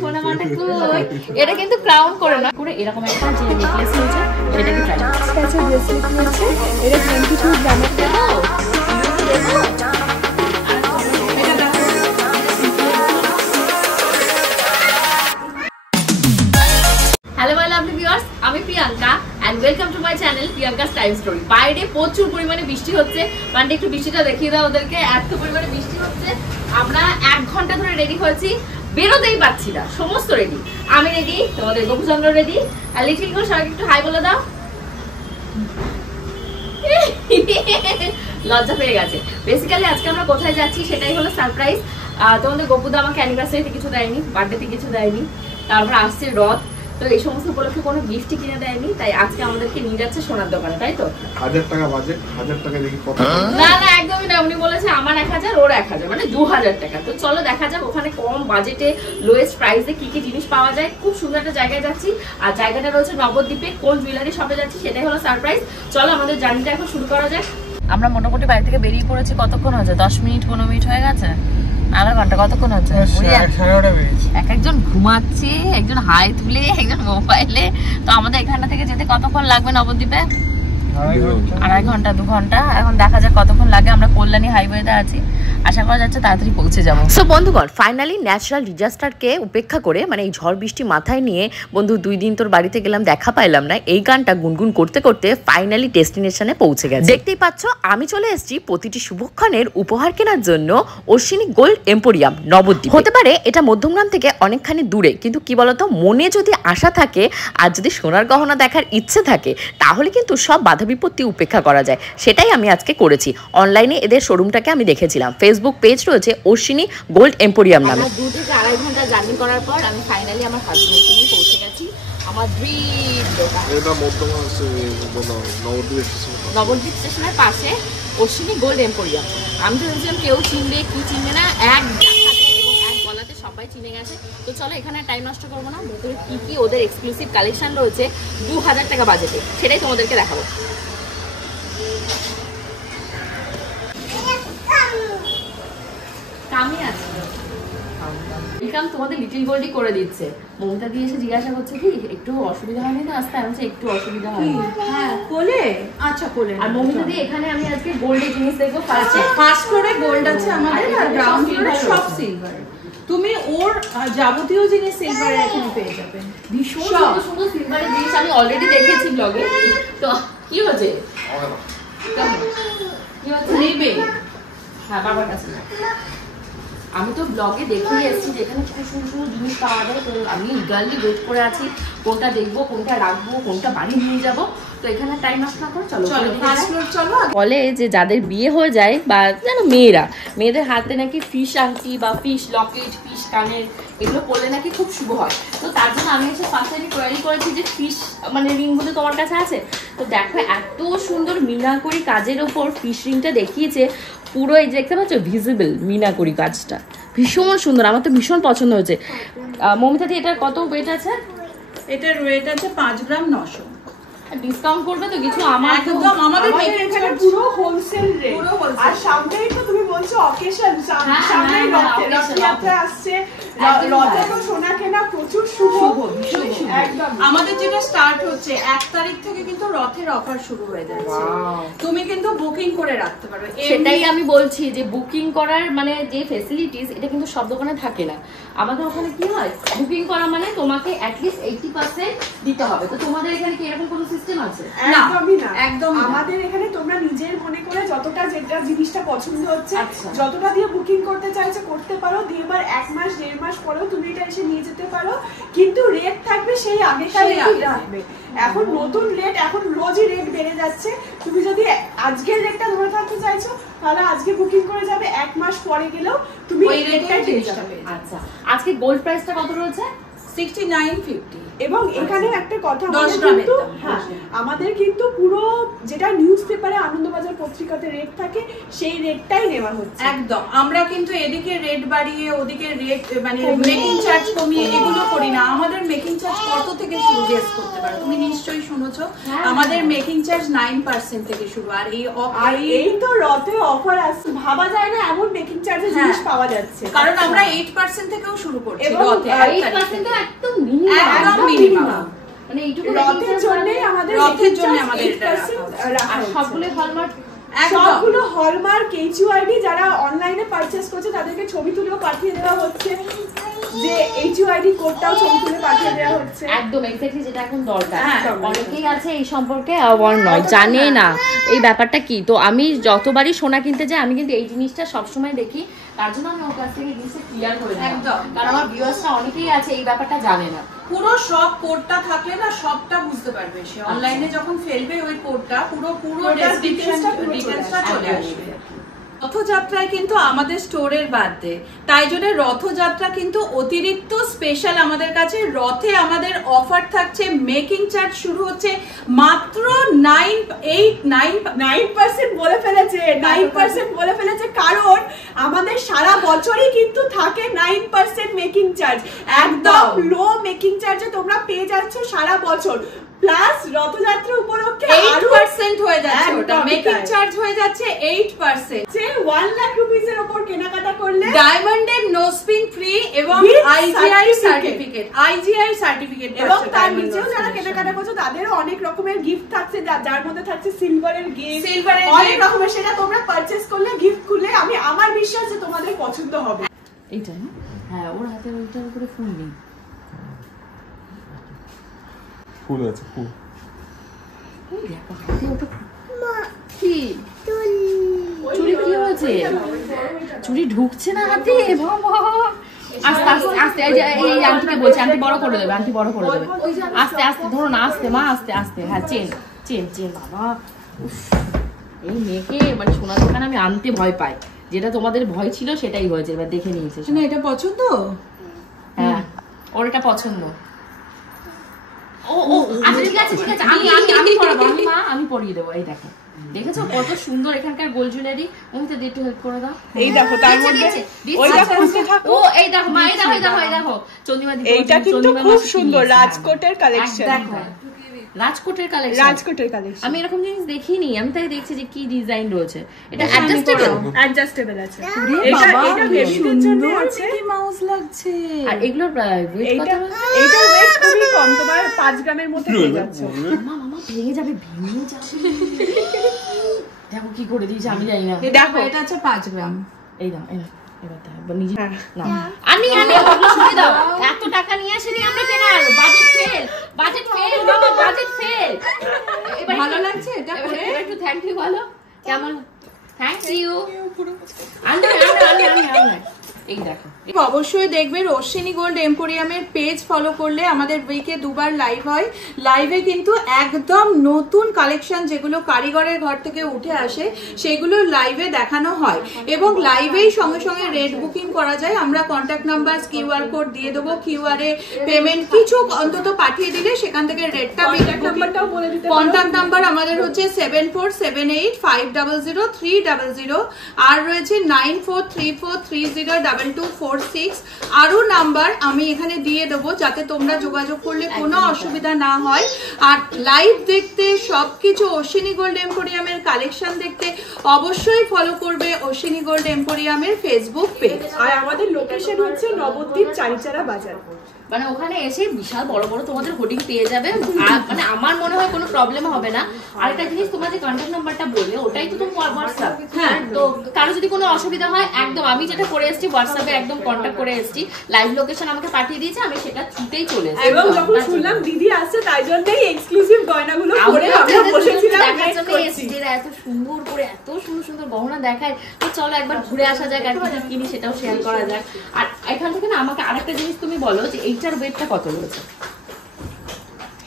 সোনা মাটা কই, এটা কিন্তু ক্রাউন করে না, করে এরকম একটা যে নেকলেস হয়েছে এটাকে ট্রাই করছি। আচ্ছা ব্রেসলেট হয়েছে, এটা 22 গ্রামের দেবো। হ্যালো মাই লাভলি ভিউয়ার্স, আমি Priyanka and welcome to my channel Priyanka's time story. বাইরে প্রচুর পরিমাণে বৃষ্টি হচ্ছে, মানে একটু বৃষ্টিটা দেখিয়ে দাও ওদেরকে। এত পরিমাণে বৃষ্টি হচ্ছে, আমরা 1 ঘন্টা ধরে রেডি হয়েছি, বেরোতেই পাচ্ছি না, সমস্ত রেডি। আমি রেডি, তোমাদের গোপুচন্দ্র রেডি, আর লিটিল করে সবাইকে একটু হাই বলে দাও। লজ্জা পেয়ে গেছে। বেসিক্যালি আজকে আমরা কোথায় যাচ্ছি সেটাই হলো সারপ্রাইজ। তোমাদের গোপুদা আমাকে অ্যানিভার্সারিতে কিছু দেয়নি, বার্থডেতে কিছু দেয়নি, তারপর আসছে রথ, তো এই সমস্ত উপলক্ষে কোনো গিফট কিনে দেয়নি, তাই আজকে আমাদেরকে নিয়ে যাচ্ছে সোনার দোকানে, তাই তো? 1000 টাকা বাজেট, 1000 টাকা দেখি কত। না না একদমই না, উনি বলেছে আমার 1000 ওর 1000, মানে 2000 টাকা। তো চলো দেখা যাক ওখানে কম বাজেটে লোয়েস্ট প্রাইসে কি কি জিনিস পাওয়া যায়। খুব সুন্দর একটা জায়গায় যাচ্ছি, আর জায়গাটা রয়েছে নবদ্বীপে। কোন জুয়েলারি শপে যাচ্ছি সেটাই হলো সারপ্রাইজ। চলো আমাদের জার্নিটা এখন শুরু করা যাক। আমরা মোটামুটি বাড়ি থেকে বেরিয়ে পড়েছি, কতক্ষণ হয়েছে? 10 মিনিট 15 মিনিট হয়ে গেছে, আধা ঘন্টা। কতক্ষণ হচ্ছে? এক একজন ঘুমাচ্ছে, একজন হাই তুলে, একজন মোবাইলে। তো আমাদের এখানটা থেকে যেতে কতক্ষণ লাগবে নবদ্বীপে? 2.5 ঘন্টা 2 ঘন্টা। এখন দেখা যাক কতক্ষণ লাগে। আমরা কল্যাণী হাইওয়েতে আছি, আশা করা যাচ্ছে তাড়াতাড়ি পৌঁছে যাবো। সো বন্ধুগণ, ফাইনালি ন্যাচারাল ডিজাস্টারকে উপেক্ষা করে, মানে এই ঝড় বৃষ্টি মাথায় নিয়ে, বন্ধু 2 দিন তোর বাড়িতে গেলাম, দেখা পাইলাম না, এই গানটা গুনগুন করতে করতে ফাইনালি ডেস্টিনেশনে পৌঁছে গেছে। দেখতেই পাচ্ছ আমি চলে এসেছি প্রতিটি শুভক্ষণের উপহার কেনার জন্য অশ্বিনী গোল্ড এম্পোরিয়াম নবদ্বীপ। হতে পারে এটা মধ্যমগ্রাম থেকে অনেকখানি দূরে, কিন্তু কি বলতো, মনে যদি আশা থাকে আর যদি সোনার গহনা দেখার ইচ্ছে থাকে, তাহলে কিন্তু সব বাধা বিপত্তি উপেক্ষা করা যায়। সেটাই আমি আজকে করেছি। অনলাইনে এদের শোরুমটাকে আমি দেখেছিলাম, ফেসবুক পেজ রয়েছে অশ্বিনী গোল্ড এম্পোরিয়াম নামে। 2 থেকে 2.5 ঘন্টা জার্নি করার পর আমি ফাইনালি আমার হাজবেন্ডকে নিয়ে পৌঁছে গেছি আমার ড্রিম দোকান। এটা নবদ্বীপ স্টেশনের পাশে অশ্বিনী গোল্ড এম্পোরিয়াম। আমি তো ভেবেছিলাম কেউ চিনবে কি চিনবে না, এক দেখাতে এবং এক গলাতে সবাই চিনে গেছে। তো চলো এখানে টাইম নষ্ট করবো না, ভেতরে কি কি ওদের এক্সক্লুসিভ কালেকশন রয়েছে 2000 টাকা বাজেটে, সেটাই তোমাদেরকে দেখাবো। তোমাদের লিটিল গোল্ডই করে দিচ্ছে। মমতা দিয়ে এসে জিজ্ঞাসা করছে কি একটু অসুবিধা হয়নি তো আসতে? আমি একটু অসুবিধা হয়নি। হ্যাঁ কোলে, আচ্ছা কোলে। আর মমতা দিয়ে এখানে আমি আজকে গোল্ডের জিনিস দেখবো। ফার্স্ট ফ্লোরে গোল্ড আছে আমাদের, আর গ্রাউন্ড ফ্লোরে সব সিলভার। তুমি ওর যাবতীয় জিনিস সিলভারের এখানে পেয়ে যাবে। ভীষণ সুন্দর সুন্দর সিলভারের জিনিস আমি অলরেডি দেখেছি ব্লগে। তো কি হচ্ছে? কি হচ্ছে? নেবে? হ্যাঁ বাবার কাছে। আমি তো ব্লগে দেখেই এসেছি যেখানে খুব সুন্দর সুন্দর জিনিস পাওয়া যায়। তো আমি ইগারলি ওয়েট করে আছি কোনটা দেখবো, কোনটা রাখবো, কোনটা বাড়ি নিয়ে যাবো। তো এখানে টাইম নষ্ট না করে চলো চলো। বলে যে যাদের বিয়ে হয়ে যায় বা জানো মেয়েদের হাতে নাকি ফিশ আংটি বা ফিশ লকেট, ফিশ কানের, এগুলো পরলে নাকি খুব শুভ হয়। তো তার জন্য আমি এসে ফার্স্ট টাইম কোয়ারি করেছি যে ফিশ মানে রিংগুলো তোমার কাছে আছে। তো দেখো এত সুন্দর মিনাকরি কাজের ওপর ফিশ রিংটা দেখিয়েছে, পুরো এই যে দেখতে পাচ্ছ ভিজিবল মিনাকরি কাজটা, ভীষণ সুন্দর। আমার তো ভীষণ পছন্দ হয়েছে। মমিতা দি এটার কত ওয়েট আছে? এটার ওয়েট আছে 5 গ্রাম 900। ডিসকাউন্ট করবে তো কিছু? আমার একদম আমাদের এখানে পুরো হোলসেল রেট, পুরো হোলসেল। আর সামনেই তো তুমি বলছো অকেশন, সামনেই রথযাত্রা আসছে, রথে তো সোনা কেনা প্রচুর শুভ। একদম আমাদের যেটা স্টার্ট হচ্ছে 1 তারিখ থেকে কিন্তু রথের অফার শুরু হয়ে যাচ্ছে। তুমি কিন্তু বুকিং করে রাখতে পারো। সেটাই আমি বলছি যে বুকিং করার মানে যে ফ্যাসিলিটিস, এটা কিন্তু সব দোকানে থাকে না। আমাদের ওখানে কি হয়, বুকিং করা মানে তোমাকে অ্যাটলিস্ট 80% দিতে হবে। তো তোমাদের এখানে কি এরকম কোনো সিস্টেম আছে? একদমই না, একদম আমাদের এখানে তোমরা নিজের মনে করে যতটা যেটা জিনিসটা পছন্দ হচ্ছে যতটা দিয়ে বুকিং করতে চাইছো করতে পারো। দিয়ে এবার 1 মাস 1.5 মাস পরেও তুমি এটা এসে নিয়ে যেতে পারো, কিন্তু রেট থাকবে সেই আগেকার রেটই থাকবে। এখন নতুন রেট, এখন রোজই রেট বেড়ে যাচ্ছে। তুমি যদি আজকের রেটটা ধরে থাকতে চাইছো তাহলে আজকে বুকিং করে যাবে, 1 মাস পরে গেলেও তুমি এই রেটটাই পেয়ে যাবে। আচ্ছা আজকে গোল্ড প্রাইসটা কত রয়েছে? 6950 এবং এখানে একটা কথা হ্যাঁ আমাদের কিন্তু পুরো যেটা নিউজ পেপারে আনন্দবাজার পত্রিকাতে রেট থাকে সেই রেটটাই নেওয়া হচ্ছে একদম। আমরা কিন্তু এদিকে রেট বাড়িয়ে ওদিকে রেট মানে মেকিং চার্জ কমিয়ে এগুলো করি না। আমাদের মেকিং চার্জ কত থেকে শুরু গেস করতে পারো তুমি? নিশ্চয়ই শুনেছো আমাদের মেকিং চার্জ 9% থেকে শুরু। আর এই তো রথে অফার আসছে, ভাবা যায় না এমন মেকিং চার্জের জিনিস পাওয়া যাচ্ছে, কারণ আমরা 8% থেকেও শুরু করছি রথে। 8% একদম মিনিমাম, মানে এইটুকু রথের জন্য আমাদের রথের জন্য আমাদের সবগুলো হলমার্ক, সবগুলো হলমার্ক HUID যারা অনলাইনে পারচেজ করছে তাদেরকে ছবি তুলেও পাঠিয়ে দেওয়া হচ্ছে, যে HUID কোডটাও ছবি তুলে পাঠিয়ে দেওয়া হচ্ছে। একদম এক্স্যাক্টলি যেটা এখন দরকার। অনেকেই আছে এই সম্পর্কে অ্যাওয়ার নয়, জানে না এই ব্যাপারটা কি। তো আমি যতবারই সোনা কিনতে যাই আমি কিন্তু এই জিনিসটা সবসময় দেখি, তার জন্য আমি ওর কাছ থেকে জিনিসটা ক্লিয়ার করে দিই। একদম, কারণ আমার ভিউয়ার্সরা অনেকেই আছে এই ব্যাপারটা জানে না। পুরো সব কোডটা থাকলে না সবটা বুঝতে পারবে সে। অনলাইনে যখন ফেলবে ওই কোডটা পুরো ডিটেইলসটা চলে আসবে। রথযাত্রায় কিন্তু আমাদের স্টোরের বার্থডে, তাই জন্য রথযাত্রা কিন্তু অতিরিক্ত স্পেশাল আমাদের কাছে। রথে আমাদের অফার থাকছে, মেকিং চার্জ শুরু হচ্ছে মাত্র 9% বলে ফেলেছে, 9% বলে ফেলেছে, কারণ আমাদের সারা বছরই কিন্তু থাকে 9% মেকিং চার্জ। একদম লো মেকিং চার্জে তোমরা পেয়ে যাচ্ছ সারা বছর, প্লাস রথযাত্রা উপলক্ষে 8% হয়ে যাচ্ছে, ওটা মেকিং চার্জ হয়ে যাচ্ছে 8%। যে 1 লাখ রুপিসের উপর কেনাকাটা করলে ডায়মন্ডের নো স্পিন ফ্রি এবং IGI সার্টিফিকেট, এবং তার নিচেও যারা কেনাকাটা করছো তাদেরও অনেক রকমের গিফট থাকছে, যার মধ্যে থাকছে সিলভারের গিফট, অনেক রকমের। সেটা তোমরা পারচেজ করলে, গিফট করলে আমার বিশ্বাস যে তোমাদের পছন্দ হবে। এইটা না, হ্যাঁ ওর হাতে ওইটার উপরে ফুল নেই, ফুল আছে, ফুল। চুরি কি হয়েছে? চুরি ঢুকছে না হাতে, আস্তে আস্তে আস্তে। এই আন্টিকে বলছে, আন্টি বড় করে দেবে, আন্টি বড় করে দেবে। আস্তে আস্তে ধরো না, আস্তে মা, আস্তে আস্তে। হ্যাঁ চেন চেন চেন। বাবা এই মেয়েকে মানে সোনার দোকানে আমি আনতে ভয় পাই, যেটা তোমাদের ভয় ছিল সেটাই হয়েছে, এবার দেখে নিয়েছে। না এটা পছন্দ, হ্যাঁ ওর এটা পছন্দ। ও আচ্ছা ঠিক আছে ঠিক আছে, আমি পরাবো, আমি পরিয়ে দেবো। এই দেখো, দেখেছো কত সুন্দর এখানকার গোল্ড জুয়েলারি। আমি তো একটু হেল্প করে দাও। এই দেখো তার মধ্যে ওইটা খুলতে থাকো। ও এই দেখো মা, এই দেখো এই দেখো চন্দিমা দি, এইটা কিন্তু খুব সুন্দর রাজকোটের কালেকশন। দেখো রাজকোটের কালেকশন, রাজকোটের কালেকশন। আমি এরকম জিনিস দেখিনি, আমি তাই দেখছি যে কি ডিজাইন রয়েছে। এটা অ্যাডজাস্টেবল আছে, এটা বেবিদের জন্য আছে। মিকি মাউস লাগছে। আর এগুলোর ওয়েট কত? এইটার ওয়েট খুবই কম, তোমার 5 গ্রামের মধ্যে পেয়ে যাচ্ছে। মামা ভেঙে যাবে, ভেঙে যাবে। দেখো কি করে দিয়েছে আমি জানি না। দেখো এটা আছে 5 গ্রাম। এই দাও এই দাও, এবার দেখো নিজে না আনি ওগুলো শুনে দাও। এত টাকা নিয়ে আসেনি আমরা কেনার, বাজেট ফেল বাবা, বাজেট ফেল। ভালো লাগছে এটা পরে? একটু থ্যাংক ইউ বলো, কেমন? Thank you. আনি এই দেখো। অবশ্যই দেখবে রশ্মিনী গোল্ড এম্পোরিয়ামের পেজ ফলো করলে আমাদের উইকে 2 বার লাইভ হয়। লাইভে কিন্তু একদম নতুন কালেকশন যেগুলো কারিগরের ঘর থেকে উঠে আসে সেগুলো লাইভে দেখানো হয়, এবং লাইভেই সঙ্গে সঙ্গে রেট বুকিং করা যায়। আমরা কন্ট্যাক্ট নাম্বার, QR কোড দিয়ে দেবো, QR এ পেমেন্ট কিছু অন্তত পাঠিয়ে দিলে সেখান থেকে রেটটা নাম্বারটাও বলে দিতে। কন্ট্যাক্ট নাম্বার আমাদের হচ্ছে 7478500300, আর রয়েছে 9434302246। আরো নাম্বার আমি এখানে দিয়ে দেবো যাতে তোমরা যোগাযোগ করলে কোনো অসুবিধা না হয়। আর লাইভ দেখতে, সবকিছু অশ্বিনী গোল্ড এম্পোরিয়ামের কালেকশন দেখতে অবশ্যই ফলো করবে অশ্বিনী গোল্ড এম্পোরিয়ামের ফেসবুক পেজ। আর আমাদের লোকেশন হচ্ছে নবদ্বীপ চারিচারা বাজার। মানে ওখানে এসে বিশাল বড় বড় তোমাদের হোর্ডিং পেয়ে যাবে, মানে আমার মনে হয় কোনো প্রবলেম হবে না। আরেকটা জিনিস, তোমার যে কন্ট্যাক্ট নাম্বারটা বললে ওটাই তো তোমার হোয়াটসঅ্যাপ। হ্যাঁ, তো কারো যদি কোনো অসুবিধা হয় একদম আমি যেটা করে এসেছি হোয়াটসঅ্যাপে একদম কন্ট্যাক্ট করে এসেছি, লাইভ লোকেশন আমাকে পাঠিয়ে দিয়েছে, আমি সেটা ছুটেই চলে এসেছি। এবং যখন শুনলাম দিদি আসছে তাই জন্যই এক্সক্লুসিভ গয়নাগুলো পরে আমরা বসেছিলাম দেখার জন্য এসেছি, যেটা এত সুন্দর করে এত সুন্দর সুন্দর গহনা দেখায়। তো চলো একবার ঘুরে আসা যাক, আর কি কিনি সেটাও শেয়ার করা যাক। আর এখান থেকে না আমাকে আরেকটা জিনিস তুমি বলো যে এইটার ওয়েটটা কত রয়েছে?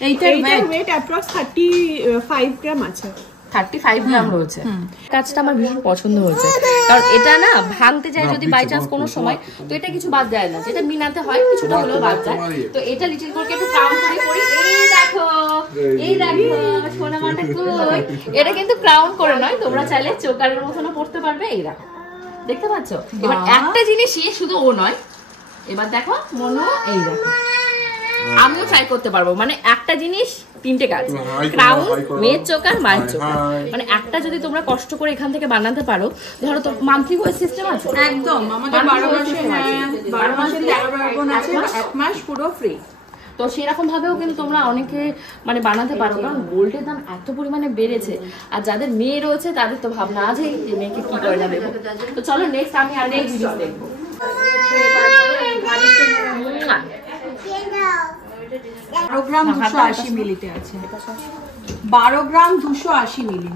এইটার ওয়েট অ্যাপ্রক্স 35 গ্রাম আছে। 35 গ্রাম রয়েছে। কাজটা আমার ভীষণ পছন্দ হয়েছে, কারণ এটা না ভাঙতে যায় যদি বাই চান্স কোনো সময়, তো এটা কিছু বাদ দেয় না, যেটা মিনাতে হয় কিছুটা হলেও বাদ যায়। তো এটা লিটিল করে একটু ক্রাউন করে করি। এই দেখো সোনা মাটা কই, এটা কিন্তু ক্রাউন করে নয়, তোমরা চাইলে চোকারের মতনও পড়তে পারবে। এই দেখো, দেখতে পাচ্ছ? এবার একটা জিনিসই শুধু ও নয়, এবার দেখো মনো, এই দেখো আমিও ট্রাই করতে পারবো। মানে একটা জিনিস তিনটে কাজ, ক্রাউন, মেয়ের চোকার, মায়ের চোকার। মানে একটা যদি তোমরা কষ্ট করে এখান থেকে বানাতে পারো, ধরো তো মান্থলি ওয়াইজ সিস্টেম আছে একদম, আমাদের 12 মাসে 13 পার্বণ আছে, 1 মাস পুরো ফ্রি। তো সেরকম ভাবেও কিন্তু তোমরা অনেকে মানে বানাতে পারো, কারণ গোল্ডের দাম এত পরিমাণে বেড়েছে। আর যাদের মেয়ে রয়েছে তাদের তো ভাবনা আছে যে মেয়েকে কি করে দেবো। তো চলো নেক্সট আমি আর এই জিনিস দেখবো। 12 গ্রাম 280 মিলিতে আছে, 12 গ্রাম 280 মিলি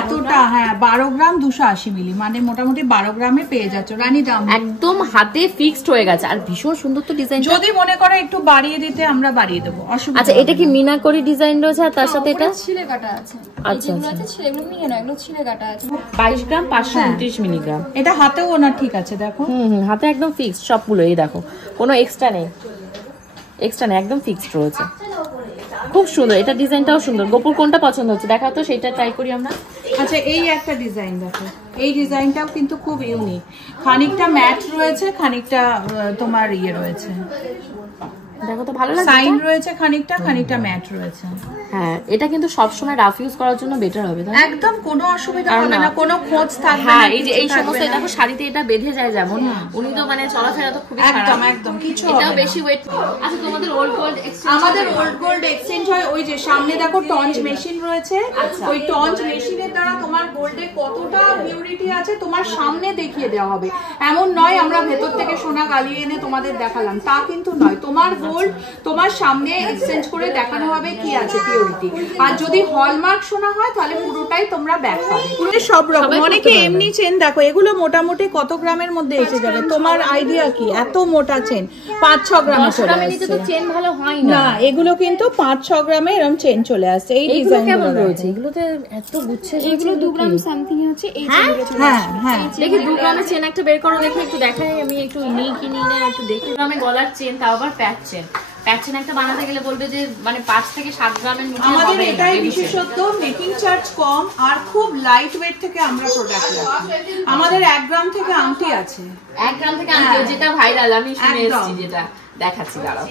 এতটা। হ্যাঁ 12 গ্রাম 280 মিলি, মানে মোটামুটি 12 গ্রামে পেয়ে যাচ্ছ রানী দাম। একদম হাতে ফিক্সড হয়ে গেছে, আর ভীষণ সুন্দর তো ডিজাইন। যদি মনে করো একটু বাড়িয়ে দিতে আমরা বাড়িয়ে দেবো, অসুবিধা। আচ্ছা এটা কি মিনাকরি ডিজাইন রয়েছে আর তার সাথে এটা ছিলে কাটা আছে। আচ্ছা এগুলো আছে ছিলে, এগুলো মিনে না, এগুলো ছিলে কাটা আছে। 22 গ্রাম 529 মিলিগ্রাম। এটা হাতেও না, ঠিক আছে দেখো। হাতে একদম ফিক্সড সবগুলো। এই দেখো কোনো এক্সট্রা নেই, একদম ফিক্সড রয়েছে। খুব সুন্দর, এটা ডিজাইনটাও সুন্দর। গোপুর কোনটা পছন্দ হচ্ছে দেখা তো, সেটা ট্রাই করি আমরা। আচ্ছা এই একটা ডিজাইন দেখো, এই ডিজাইনটাও কিন্তু খুব ইউনিক। খানিকটা ম্যাট রয়েছে, খানিকটা তোমার ইয়ে রয়েছে, দেখো তো ভালো লাগে। সাইন রয়েছে খানিকটা ম্যাট রয়েছে। হ্যাঁ এটা কিন্তু সব সময় রাফ ইউজ করার জন্য বেটার হবে, তাই একদম কোনো অসুবিধা হবে না, কোনো খোঁজ থাকবে না। হ্যাঁ এই যে এই সমস্ত দেখো শাড়িতে এটা বেঁধে যায় যেমন, উনি তো মানে চলাফেরা তো খুবই একদম কিছু এটাও বেশি ওয়েট। আচ্ছা তোমাদের ওল্ড গোল্ড এক্সচেঞ্জ, আমাদের ওল্ড গোল্ড এক্সচেঞ্জ হয়। ওই যে সামনে দেখো টঞ্চ মেশিন রয়েছে, ওই টঞ্চ মেশিনের দ্বারা তোমার গোল্ডে কতটা পিউরিটি আছে তোমার সামনে দেখিয়ে দেওয়া হবে। এমন নয় আমরা ভেতর থেকে সোনা গালিয়ে এনে তোমাদের দেখালাম, তা কিন্তু নয়। তোমার গোল্ড তোমার সামনে এক্সচেঞ্জ করে দেখানো হবে কি আছে পিউরিটি। আর যদি হলমার্ক সোনা হয় তাহলে পুরোটাই তোমরা ব্যাক পাবে, পুরো সব রকম। অনেকে এমনি চেন দেখো, এগুলো মোটামুটি কত গ্রামের মধ্যে এসে যাবে তোমার আইডিয়া কি? এত মোটা চেন 5-6 গ্রামে চলে আসছে। তো চেন ভালো হয় না, এগুলো কিন্তু 5-6 গ্রামে এরকম চেন চলে আসছে। এই ডিজাইন কেমন রয়েছে? এগুলোতে এত গুচ্ছে, এগুলো 2 গ্রাম সামথিং হচ্ছে। এই হ্যাঁ দেখি 2 গ্রামের চেন একটা বের করো দেখি, একটু দেখাই। আমি একটু নিই কি নিই না একটু দেখি। গ্রামে গলার চেন, তাও আবার প্যাচ চেন। প্যাচ চেন একটা বানাতে গেলে বলবে যে মানে 5 থেকে 7 গ্রামের নিচে হবে। আমাদের এটাই বিশেষত্ব, মেকিং চার্জ কম আর খুব লাইট ওয়েট থেকে আমরা প্রোডাক্ট রাখি। আমাদের 1 গ্রাম থেকে আংটি আছে, 1 গ্রাম থেকে আংটি, যেটা ভাইরাল আমি শুনে এসেছি, যেটা দেখাচ্ছি দাঁড়াও।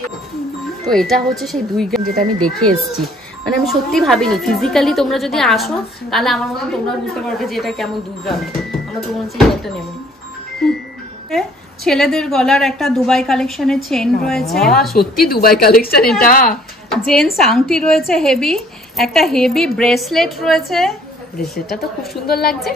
তো এটা হচ্ছে সেই 2 গ্রাম যেটা আমি দেখে এসেছি। মানে আমি সত্যি ভাবিনি, ফিজিক্যালি তোমরা যদি আসো তাহলে আমার মতন তোমরা বুঝতে পারবে যে এটা কেমন 2 গ্রাম। আমরা তো মনে হচ্ছে একটা নেব। ছেলেদের গলার একটা দুবাই কালেকশনের চেন রয়েছে, সত্যি দুবাই কালেকশন। এটা জেন্টস আংটি রয়েছে হেভি, একটা হেভি ব্রেসলেট রয়েছে। ব্রেসলেটটা তো খুব সুন্দর লাগছে,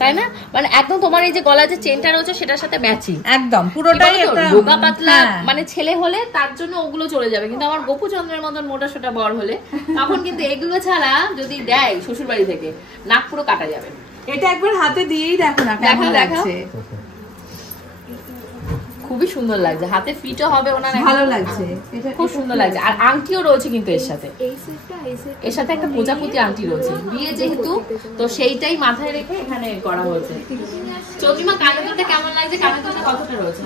তাই না? মানে একদম তোমার এই যে গলা যে চেনটা রয়েছে সেটার সাথে ম্যাচিং, একদম পুরোটাই একটা রোগা পাতলা। মানে ছেলে হলে তার জন্য ওগুলো চলে যাবে, কিন্তু আমার গোপু চন্দ্রের মতন মোটা সোটা বর হলে তখন কিন্তু এগুলো ছাড়া যদি দেয় শ্বশুর বাড়ি থেকে, নাক পুরো কাটা যাবে। এটা একবার হাতে দিয়েই দেখো না কেমন লাগছে। খুবই সুন্দর লাগছে, হাতে ফিটও হবে ওনার, ভালো লাগছে, এটা খুব সুন্দর লাগছে। আর আংটিও রয়েছে কিন্তু এর সাথে, এর সাথে একটা প্রজাপতি আংটি রয়েছে। বিয়ে যেহেতু তো সেইটাই মাথায় রেখে এখানে করা হয়েছে। চন্দ্রিমা কানের দুলটা কেমন লাগছে? কানের দুলটা কতটা রয়েছে?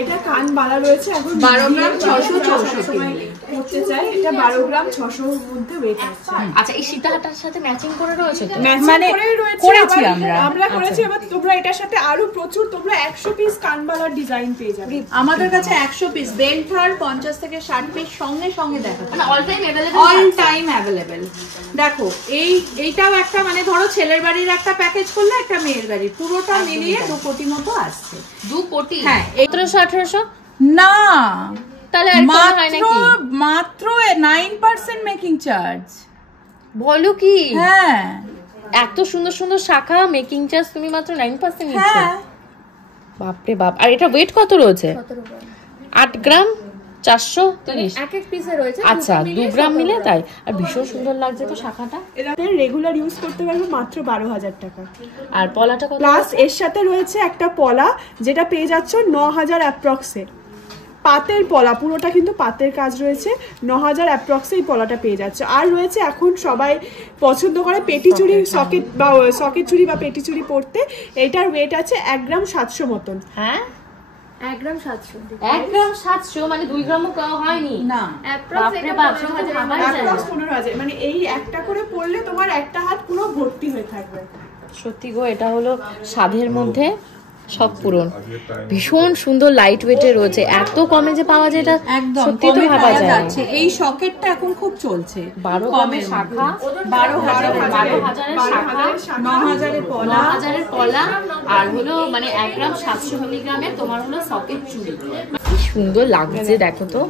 এটা কান বালা রয়েছে এখন 12 গ্রাম 664 মিলি করতে চাই। এটা 12 গ্রাম 600 এর মধ্যে ওয়েট আছে। আচ্ছা এই সীতাহারটার সাথে ম্যাচিং করে রয়েছে তো? মানে করেছি আমরা করেছি। এবার তোমরা এটার সাথে আরো প্রচুর তোমরা 100 পিস কানবালার ডিজাইন পেয়ে যাবে আমাদের কাছে। 100 পিস বেল্টার 50 থেকে 60 পিস সঙ্গে সঙ্গে দেখাতে, মানে all time available, all time available. দেখো এইটাও একটা মানে ধরো ছেলের বাড়ির একটা প্যাকেজ করলে একটা মেয়ের বাড়ি, পুরোটা মিলিয়ে 2 কোটি মতো আসছে। 2 কোটি? হ্যাঁ 1700-1800 না, তাহলে আর কম হয় নাকি? মাত্র 9% মেকিং চার্জ। বলো কি? হ্যাঁ এত সুন্দর সুন্দর শাখা, মেকিং চার্জ তুমি মাত্র 9% নিচ্ছ? হ্যাঁ বাপরে বাপ। আর এটা ওয়েট কত রয়েছে? 8 গ্রাম 430 এক এক পিসে রয়েছে। আচ্ছা 2 গ্রাম মিলে তাই। আর ভীষণ সুন্দর লাগছে তো শাখাটা। এটাতে রেগুলার ইউজ করতে পারবে মাত্র 12,000 টাকা। আর পলাটা কত? প্লাস এর সাথে রয়েছে একটা পলা যেটা পেয়ে যাচ্ছ 9,000 অ্যাপ্রক্সে। পাতের পলা, পুরোটা কিন্তু পাতের কাজ রয়েছে। 9000 অ্যাপ্রক্সে এই পলাটা পেয়ে যাচ্ছে। আর রয়েছে এখন সবাই পছন্দ করে পেটি চুড়ি, সকেট বা সকেট চুড়ি বা পেটি চুড়ি পরতে। এটার ওয়েট আছে 1 গ্রাম 700 মতন। হ্যাঁ 1 গ্রাম 700। 1 গ্রাম 700 মানে 2 গ্রামও হয়নি না, বাপরে বাপ, সেটা তো ভাবাই যায় না। 15,000, মানে এই একটা করে পরলে তোমার একটা হাত পুরো ভর্তি হয়ে থাকবে। সত্যি গো, এটা হলো সাধের মধ্যে সব পূরণ। ভীষণ সুন্দর লাইট ওয়েটে রয়েছে, এত কমে যে পাওয়া যায় এটা একদম সত্যি তো ভাবা যায় না। এই সকেটটা এখন খুব চলছে। 12 গ্রামের শাখা, 12,000 শাখা, 9000 পলা, 9000 পলা, আর হলো মানে 1 গ্রাম 700 মিলিগ্রামের তোমার হলো সকেট চুড়ি। কি সুন্দর লাগছে দেখো তো,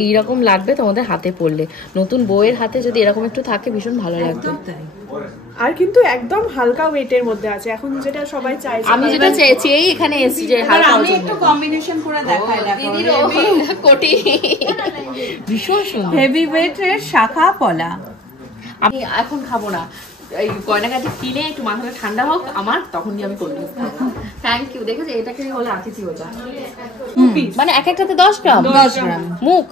এইরকম লাগবে তোমাদের হাতে পড়লে। নতুন বউয়ের হাতে যদি এরকম একটু থাকে ভীষণ ভালো লাগবে। আর কিন্তু একদম হালকা ওয়েটের মধ্যে আছে এখন, যেটা সবাই চাইছে। আমি যেটা চেয়েছি এখানে এসেছি যে হালকা আমি একটু কম্বিনেশন করে দেখাই। দিদির কোটি ভীষণ সুন্দর হেভি ওয়েটের শাখা পলা। আমি এখন খাবো না, এই গয়নাগাটি কিনে একটু মাথাটা ঠান্ডা হোক আমার, তখন দিয়ে আমি করে দিই। Thank you. দেখেছো এটাকে হলে আঁকিছি ওটা, মানে এক একটাতে 10 গ্রাম 10 গ্রাম মুখ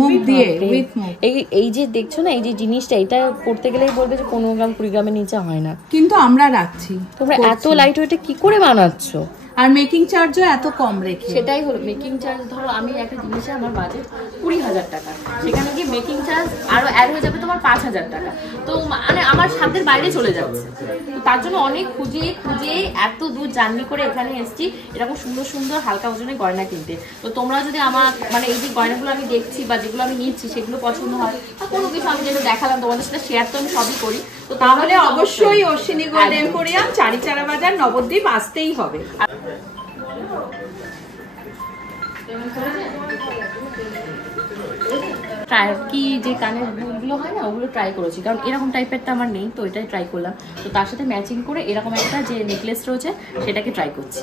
মুখ দিয়ে উইথ মুখ। এই যে দেখছো না এই যে জিনিসটা, এটা করতে গেলেই বলবে যে 15 গ্রাম 20 গ্রামের নিচে হয় না, কিন্তু আমরা রাখছি। তোমরা এত লাইট ওয়েটে কি করে বানাচ্ছো? আর মেকিং চার্জও এত কম রেখে। সেটাই হলো মেকিং চার্জ। ধরো আমি একটা জিনিসে আমার বাজেট 20,000 টাকা, সেখানে গিয়ে মেকিং চার্জ আরো অ্যাড হয়ে যাবে তোমার 5,000 টাকা, তো মানে আমার সাধ্যের বাইরে চলে যাচ্ছে। তো তার জন্য অনেক খুঁজে এত দূর জার্নি করে এখানে এসেছি এরকম সুন্দর সুন্দর হালকা ওজনের গয়না কিনতে। তো তোমরা যদি আমার মানে এই যে গয়নাগুলো আমি দেখছি বা যেগুলো আমি নিচ্ছি সেগুলো পছন্দ হয় বা কোনো কিছু আমি যেটা দেখালাম তোমাদের সাথে শেয়ার, তো আমি সবই করি। তো তাহলে অবশ্যই অশ্বিনী গোল্ড এম্পোরিয়াম, চারিচারা বাজার, নবদ্বীপ আসতেই হবে। ট্রাই কি যে কানের দুলগুলো হয় না ওগুলো ট্রাই করেছি, কারণ এরকম টাইপেরটা আমার নেই, তো এটাই ট্রাই করলাম। তো তার সাথে ম্যাচিং করে এরকম একটা যে নেকলেস রয়েছে সেটাকে ট্রাই করছি।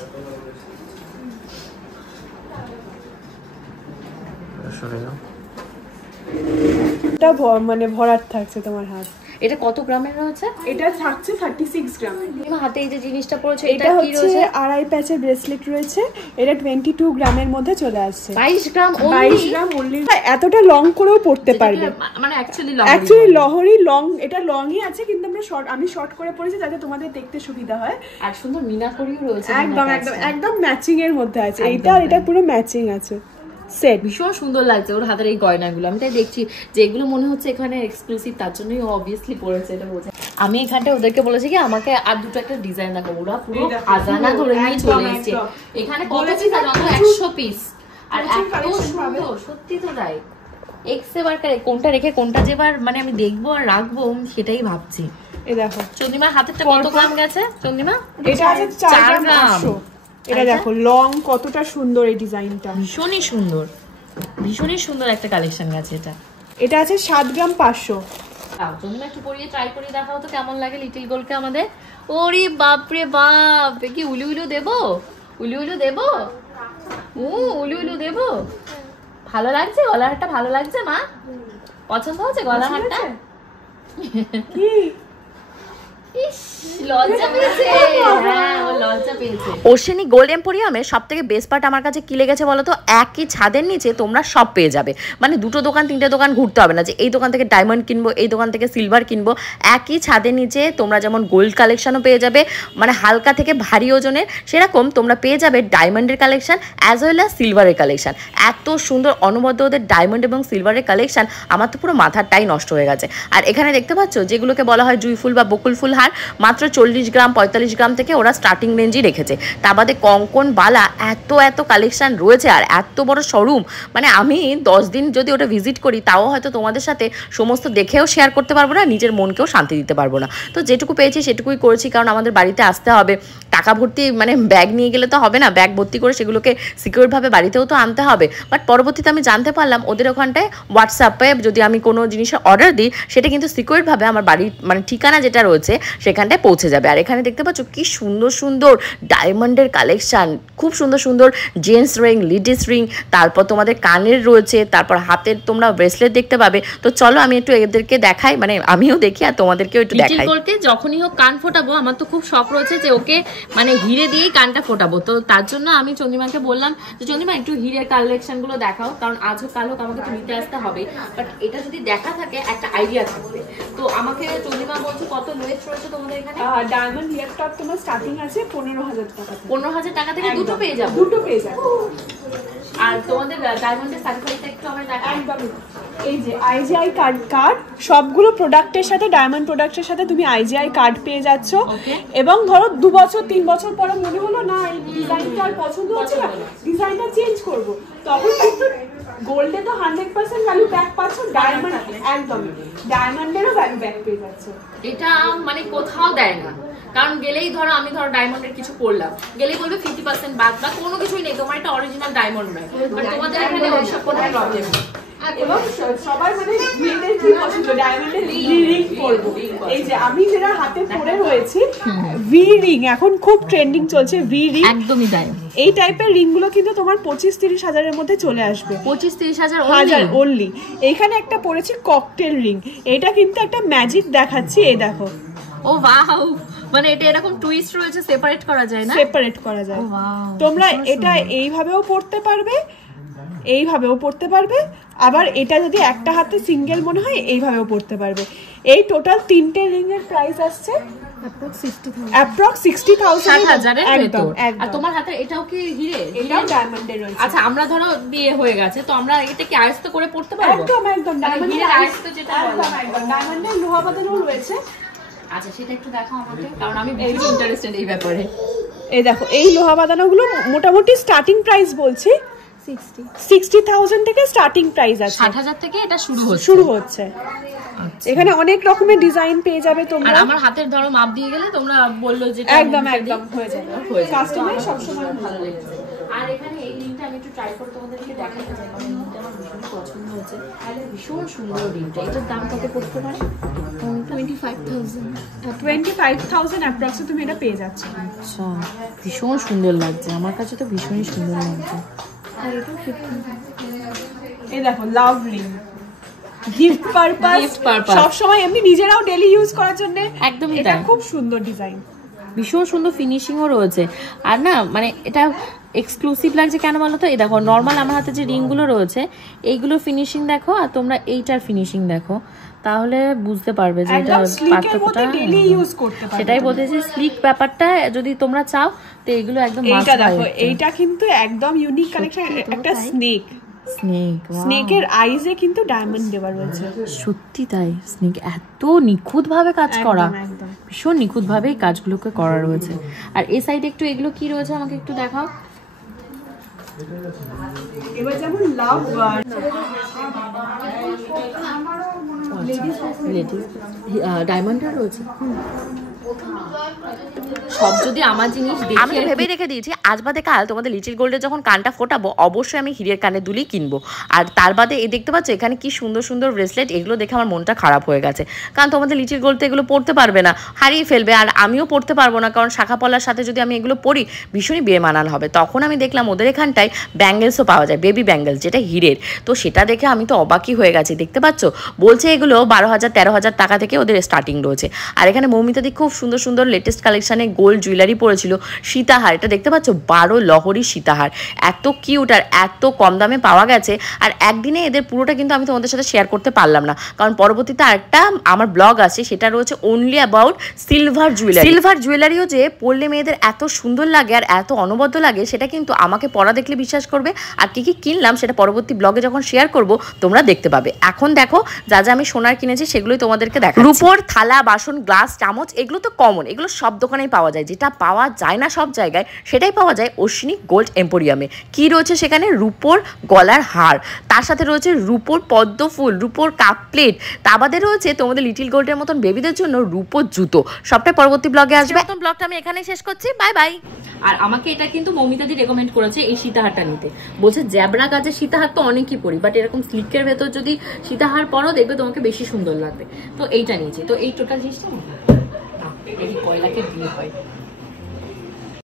এটা মানে ভরাট থাকছে তোমার হাত। এটা কত গ্রামের রয়েছে? এটা থাকছে 36 গ্রামের। আমার হাতে এই যে জিনিসটা পড়েছে এটা হচ্ছে আড়াই প্যাচের ব্রেসলেট রয়েছে। এটা 22 গ্রামের মধ্যে চলে আসছে। 22 গ্রাম 22 গ্রাম অনলি। এতটা লং করেও পড়তে পারবে, মানে অ্যাকচুয়ালি লহরি লং, এটা লংই আছে কিন্তু আমি শর্ট করে পরেছি যাতে তোমাদের দেখতে সুবিধা হয়। আর সুন্দর মিনাকরিও রয়েছে, একদম ম্যাচিং এর মধ্যে আছে। এইটা আর এটা পুরো ম্যাচিং আছে সেট। ভীষণ সুন্দর লাগছে ওর হাতের এই গয়নাগুলো। আমি তাই দেখছি যে এগুলো মনে হচ্ছে এখানে এক্সক্লুসিভ, তার জন্যই ও অবভিয়াসলি পড়েছে, এটা বোঝা। আমি এখানটা ওদেরকে বলেছি কি আমাকে আর দুটো একটা ডিজাইন দেখাবো, ওরা পুরো খাজানা ধরে নিয়ে চলে এসেছে। এখানে কত পিস আছে? 100 পিস। আর এত সুন্দর, সত্যি তো তাই। এক্সে বারকারে কোনটা রেখে কোনটা যেবার মানে আমি দেখবো আর রাখবো সেটাই ভাবছি। এই দেখো চন্দ্রিমার হাতেরটা কত গ্রাম গেছে চন্দ্রিমা? এটা আছে 4 গ্রাম 500। এটা দেখো লং কতটা সুন্দর, এই ডিজাইনটা ভীষণই সুন্দর, ভীষণই সুন্দর একটা কালেকশন গেছে এটা। এটা আছে 7 গ্রাম 500। চন্দ্রিমা একটু পরিয়ে ট্রাই করে দেখাও তো কেমন লাগে লিটল গোলকে আমাদের। ওরে বাপরে বাপ, কি উলু উলু দেবো? উলু উলু দেবো? উলু উলু দেবো? ভালো লাগছে গলার হারটা? ভালো লাগছে মা? পছন্দ হচ্ছে গলার হারটা? কি অশ্বিনী গোল্ড এম্পোরিয়ামের সব থেকে বেস্ট পার্ট আমার কাছে কি লেগেছে বলো তো, একই ছাদের নিচে তোমরা সব পেয়ে যাবে। মানে দুটো দোকান তিনটে দোকান ঘুরতে হবে না যে এই দোকান থেকে ডায়মন্ড কিনবো এই দোকান থেকে সিলভার কিনবো। একই ছাদের নিচে তোমরা যেমন গোল্ড কালেকশনও পেয়ে যাবে মানে হালকা থেকে ভারী ওজনের, সেরকম তোমরা পেয়ে যাবে ডায়মন্ডের কালেকশন অ্যাজ ওয়েল অ্যাজ সিলভারের কালেকশন। এত সুন্দর অনবদ্য ওদের ডায়মন্ড এবং সিলভারের কালেকশন, আমার তো পুরো মাথারটাই নষ্ট হয়ে গেছে। আর এখানে দেখতে পাচ্ছ যেগুলোকে বলা হয় জুই ফুল বা বকুল ফুল হার, মাত্র 40 গ্রাম 45 গ্রাম থেকে ওরা স্টার্টিং রেঞ্জই রেখেছে। তা বাদে কঙ্কন বালা এত কালেকশন রয়েছে আর এত বড় শোরুম, মানে আমি 10 দিন যদি ওটা ভিজিট করি তাও হয়তো তোমাদের সাথে সমস্ত দেখেও শেয়ার করতে পারবো না, নিজের মনকেও শান্তি দিতে পারবো না। তো যেটুকু পেয়েছি সেটুকুই করেছি, কারণ আমাদের বাড়িতে আসতে হবে, টাকা ভর্তি মানে ব্যাগ নিয়ে গেলে তো হবে না, ব্যাগ ভর্তি করে সেগুলোকে সিকিউরভাবে বাড়িতেও তো আনতে হবে। বাট পরবর্তীতে আমি জানতে পারলাম ওদের ওখানটায় হোয়াটসঅ্যাপে যদি আমি কোনো জিনিসের অর্ডার দিই সেটা কিন্তু সিকিউরভাবে আমার বাড়ির মানে ঠিকানা যেটা রয়েছে সেখানটায় পৌঁছে যাবে। আর এখানে দেখতে পাচ্ছ কি সুন্দর সুন্দর ডায়মন্ডের কালেকশান, খুব সুন্দর সুন্দর জেন্টস রিং, লেডিস রিং, তারপর তোমাদের কানের রয়েছে, তারপর হাতের তোমরা ব্রেসলেট দেখতে পাবে। তো চলো আমি একটু এদেরকে দেখাই, মানে আমিও দেখি আর তোমাদেরকেও একটু দেখাই। যখনই হোক কান ফোটাবো, আমার তো খুব শখ রয়েছে যে ওকে মানে হিরে দিয়েই কানটা ফোটাবো। তো তার জন্য আমি চন্দ্রিমাকে বললাম যে চন্দ্রিমা একটু হিরের কালেকশন গুলো দেখাও, কারণ আজ হোক কাল হোক আমাকে তো নিতে আসতে হবে, বাট এটা যদি দেখা থাকে একটা আইডিয়া থাকবে। তো আমাকে চন্দ্রিমা বলছে কত লোয়েস্ট রয়েছে তোমাদের এখানে? ডায়মন্ড হেয়ার টপ তোমার স্টার্টিং আছে 15,000 টাকা। 15,000 টাকা থেকে দুটো পেয়ে যাবো? দুটো পেয়ে যাবো। আর তোমাদের ডায়মন্ডের সার্টিফিকেটটা একটু আমরা দেখাই। এই যে আইজিআই কার্ড, সবগুলো প্রোডাক্টের সাথে, ডায়মন্ড প্রোডাক্টের সাথে তুমি আইজিআই কার্ড পেয়ে যাচ্ছ। এবং ধরো 2 বছর 3 বছর পরে মনে হলো না এই ডিজাইনটা আর পছন্দ হচ্ছে না, ডিজাইনটা চেঞ্জ করব, তখন কিন্তু গোল্ডে তো 100% ভ্যালু ব্যাক পাচ্ছ, ডায়মন্ড একদম ডায়মন্ডেরও ভ্যালু ব্যাক পেয়ে যাচ্ছ। এটা মানে কোথাও দেয় না, কারণ গেলেই ধরো আমি ধরো ডায়মন্ডের কিছু পড়লাম, গেলেই বলবে 50% বাদ বা কোনো কিছুই নেই, তোমার এটা অরিজিনাল ডায়মন্ড নয়। বাট তোমাদের এখানে ওইসব কোনো প্রবলেম নেই। এবং সবাই মানে মেয়েদের কি পছন্দ, ডায়মন্ডের রিং পরবো। এই যে আমি যেটা হাতে পরে রয়েছি ভি রিং, এখন খুব ট্রেন্ডিং চলছে ভি রিং, একদমই তাই। এই টাইপের রিং গুলো কিন্তু তোমার 25-30 হাজারের মধ্যে চলে আসবে। 25-30 হাজার অনলি। এইখানে একটা পরেছি ককটেল রিং, এটা কিন্তু একটা ম্যাজিক দেখাচ্ছি, এই দেখো। ও ওয়াও, মানে এটা এরকম টুইস্ট রয়েছে, সেপারেট করা যায় না? সেপারেট করা যায়। তোমরা এটা এইভাবেও পড়তে পারবে, এইভাবেও পড়তে পারবে, আবার এটা যদি একটা হাতে সিঙ্গেল মনে হয় এইভাবেও পড়তে পারবে। এই টোটাল 3টে রিং এর প্রাইস আসছে অ্যাপ্রক্স 60,000 একদম। আর তোমার হাতে এটাও কি হিরে? এটাও ডায়মন্ডের রয়েছে। আচ্ছা, আমরা ধরো বিয়ে হয়ে গেছে তো আমরা এটা কি আয়স্ত করে পড়তে পারবো? একদম একদম ডায়মন্ডের আয়স্ত যেটা বলে, একদম ডায়মন্ডের লোহা বাঁধানো রয়েছে। আচ্ছা, সেটা একটু দেখাও আমাকে, কারণ আমি ভীষণ ইন্টারেস্টেড এই ব্যাপারে। এই দেখো, এই লোহা বাঁধানোগুলো মোটামুটি স্টার্টিং প্রাইস বলছি 60,000 থেকে স্টার্টিং প্রাইস আছে। 60,000 থেকে এটা শুরু হচ্ছে। এখানে অনেক রকমের ডিজাইন পেয়ে যাবে তোমরা। আর আমার হাতের ধরো মাপ দিয়ে গেলে তোমরা বললো যে একদম একদম হয়ে যাবে, কাস্টমার সব সময় ভালো লেগেছে। আর এখানে এই লিংকটা আমি একটু ট্রাই করে তোমাদেরকে দেখাতে চাই, কারণ লিংকটা আমার ভীষণ পছন্দ হয়েছে। ভীষণ সুন্দর লিংকটা। এটার দাম কত পড়তে পারে? 25,000 অ্যাপ্রক্সে তুমি এটা পেয়ে যাচ্ছ। আচ্ছা, ভীষণ সুন্দর লাগছে, আমার কাছে তো ভীষণই সুন্দর লাগছে। এই দেখো লাভ রিং, গিফট পারপাস, সব সময় এমনি নিজেরাও ডেইলি ইউজ করার জন্য একদম। এটা খুব সুন্দর ডিজাইন, ভীষণ সুন্দর ফিনিশিংও রয়েছে। আর না মানে এটা এক্সক্লুসিভ লাগছে কেন বলো তো? এই দেখো নর্মাল আমার হাতে যে রিংগুলো রয়েছে এইগুলো ফিনিশিং দেখো, আর তোমরা এইটার ফিনিশিং দেখো, তাহলে বুঝতে পারবে যে এটা পার্থক্যটা। সেটাই বলতেছি, স্লিক ব্যাপারটা যদি তোমরা চাও তো এগুলো একদম। এইটা দেখো, এইটা কিন্তু একদম ইউনিক কালেকশন, একটা স্নেকের আইজে কিন্তু ডায়মন্ড দেওয়া রয়েছে। সত্যি তাই, স্নেক এত নিখুঁত ভাবে কাজ করা, ভীষণ নিখুঁত ভাবে এই কাজগুলোকে করা রয়েছে। আর এই সাইডে একটু এগুলো কি রয়েছে আমাকে একটু দেখাও। এবার যেমন লাভ বার্ড, লেডিস ডায়মন্ডটা রয়েছে। সব যদি আমার জিনিস আমি ভেবে রেখে দিয়েছি, আজ বাদে কাল তোমাদের লিটিল গোল্ডের যখন কানটা ফোটাবো অবশ্যই আমি হিরের কানে দুলি কিনবো। আর তার বাদে এই দেখতে পাচ্ছ এখানে কি সুন্দর সুন্দর ব্রেসলেট, এগুলো দেখে আমার মনটা খারাপ হয়ে গেছে, কারণ তোমাদের লিটিল গোল্ড তো এগুলো পড়তে পারবে না, হারিয়ে ফেলবে, আর আমিও পড়তে পারবো না, কারণ শাখা পলার সাথে যদি আমি এগুলো পড়ি ভীষণই বেমানান হবে। তখন আমি দেখলাম ওদের এখানটায় ব্যাঙ্গেলসও পাওয়া যায়, বেবি ব্যাঙ্গেলস, যেটা হিরের। তো সেটা দেখে আমি তো অবাকই হয়ে গেছি। দেখতে পাচ্ছ বলছে এগুলো 12,000-13,000 টাকা থেকে ওদের স্টার্টিং রয়েছে। আর এখানে মৌমিতাদি খুব সুন্দর সুন্দর লেটেস্ট কালেকশানে গোল্ড জুয়েলারি পড়েছিল। সীতাহার, এটা দেখতে পাচ্ছ 12 লহরি সীতাহার, এত কিউট আর এত কম দামে পাওয়া গেছে। আর একদিনে এদের পুরোটা কিন্তু আমি তোমাদের সাথে শেয়ার করতে পারলাম না, কারণ পরবর্তীতে আরেকটা আমার ব্লগ আছে, সেটা রয়েছে only about silver jewellery. Silver জুয়েলারিও যে পরলে মেয়েদের এত সুন্দর লাগে আর এত অনবদ্য লাগে, সেটা কিন্তু আমাকে পরা দেখলে বিশ্বাস করবে। আর কি কি কিনলাম সেটা পরবর্তী ব্লগে যখন শেয়ার করব তোমরা দেখতে পাবে। এখন দেখো যা যা আমি সোনার কিনেছি সেগুলোই তোমাদেরকে দেখাচ্ছি। রূপোর থালা, বাসন, গ্লাস, চামচ, এগুলো তো কমন, এগুলো সব দোকানেই পাওয়া যায়। যেটা পাওয়া যায় না সব জায়গায় সেটাই পাওয়া যায় অশ্বিনী গোল্ড এম্পোরিয়ামে। কি রয়েছে সেখানে? রূপোর গলার হার, তার সাথে রয়েছে রূপোর পদ্ম ফুল, রূপোর কাপ প্লেট, তা বাদে রয়েছে তোমাদের লিটিল গোল্ডের মতন বেবিদের জন্য রূপোর জুতো। সবটাই পরবর্তী ব্লগে আসবে। নতুন ব্লগটা আমি এখানেই শেষ করছি, বাই বাই। আর আমাকে এটা কিন্তু মৌমিতাদি রেকমেন্ড করেছে এই সীতাহারটা নিতে, বলছে জ্যাবরা গাছের সীতাহার তো অনেকই পরি, বাট এরকম স্লিকের ভেতর যদি সীতাহার পরো দেখবে তোমাকে বেশি সুন্দর লাগবে, তো এইটা নিয়েছি। তো এই টোটাল জিনিসটা এই কয়লাকে বিয়ে হয়।